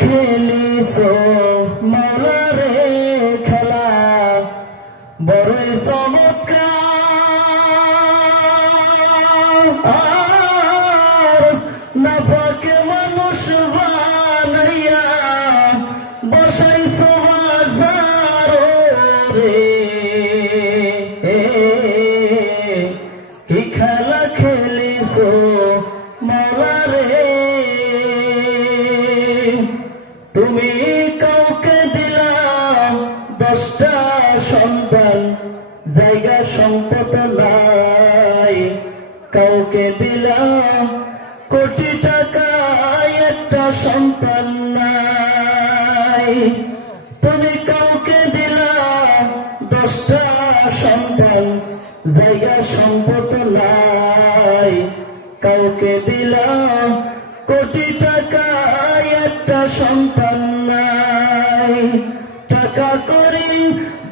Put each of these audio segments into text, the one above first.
খেলিস মালা রে খেলা বড়ই চমৎকার। নাফাকে মানুষ বানাইয়া দশটা সন্তান জায়গা সম্পদ নাই। কাউকে দিলা কোটি একটা সন্তান নাই। তুমি কাউকে দিলা দশটা সন্তান জায়গা সম্পদ নাই। কাউকে দিলা কোটি টাকা একটা সন্তান টাকা করি,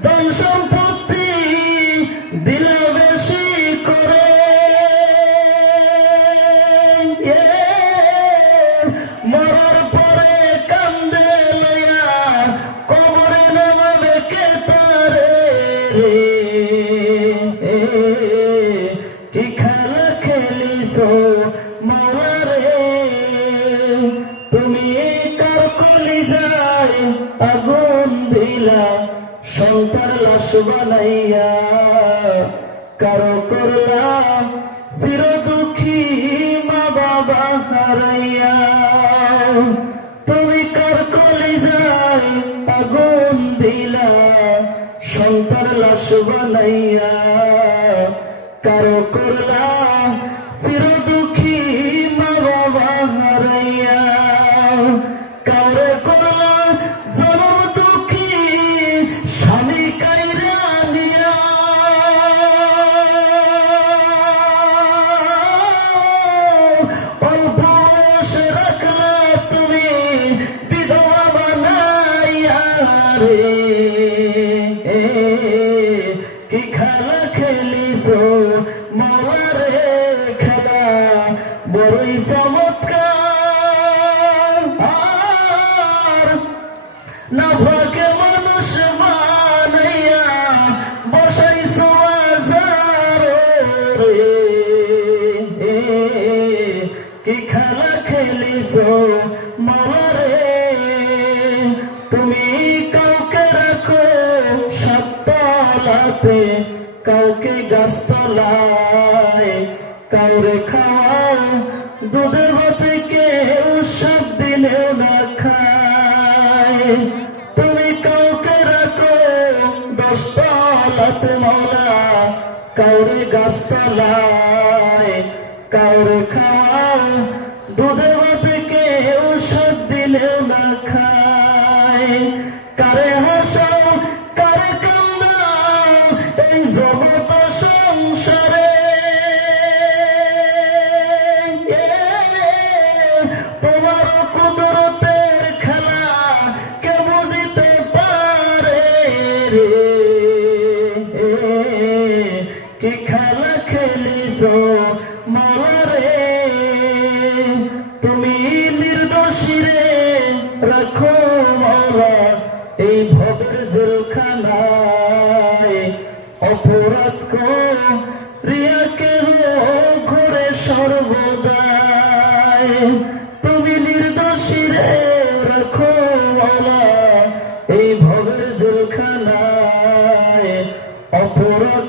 ধন সম্পত্তি দিল বেশি করে। মরার পরে কান্দে কবরে নামাবে কে খেলিস তুমি কার কলি যায় আগুন দিলা, সন্তান লাশ বানাইয়া কারও করলাম চির দুঃখী মা বাবা হারাইয়া। তুমি কার কলি যায় আগুন দিলা, সন্তান লাশ বানাইয়া কারও করলা কি খেলা খেলিস? মালা রে তুমি কাউকে রাখো কাউকে গাছতলায় কাউরে খাওয়াও দুধের ভাতে কেউ সব দিলেও না খায়। তুমি কাউকে রাখো, দশতলাতে মৌলা, কাউরে গাছতলায়। কাউরে খাওয়াও দুধের ভাতে কেউ সব দিলেও না খায়। কারে অপরাধ রিয়াকে ঘরে সর্বদাই। তুমি নির্দোষী রে রাখো এই ভবের জেলখানায় অপরাধ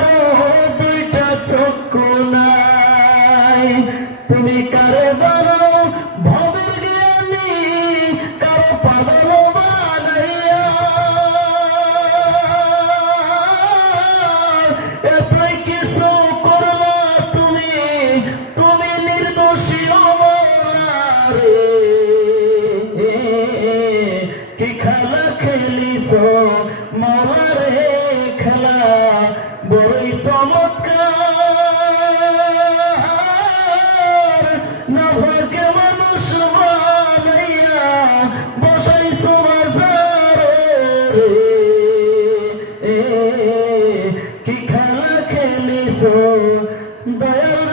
খেলা খেলিস দয়াল